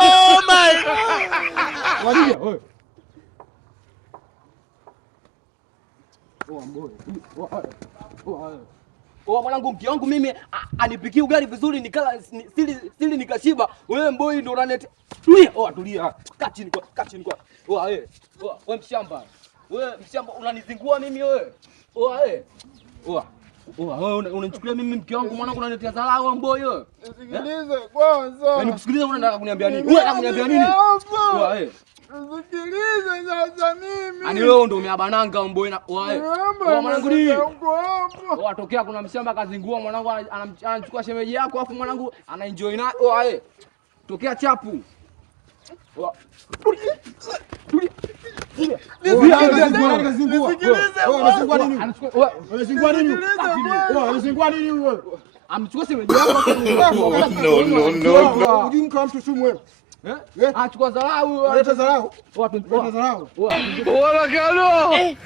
Oh my God. Walia wewe. Mwanangu, mke wangu mimi anipikia ugali vizuri nikala sili nikashiba. Wewe mboi ndio unanete. Tulia. Tulia. Kaa chini kwa. Wewe mshamba. Wewe mshamba unanizingua mimi wewe. Wewe unanichukulia mimi mke wangu mwanangu unaniletea dharau mboi wewe. Sikiliza kwanza. Yaani kusikiliza unataka kuniambia nini? Wewe unataka kuniambia nini? Sikiliza sasa mimi. Ani wewe ndio umeabananga mboi na wewe. Mwanangu ni. Watokea kuna mshamba kazingua mwanangu anachukua shemeji yako afu mwanangu anaenjoy na wewe. Tokea chapu. Amchukua shemeji yako. No. Ujinga mtu sumu wewe. Achukua dharau. Analeta dharau. Watu dharau. Wala kalo.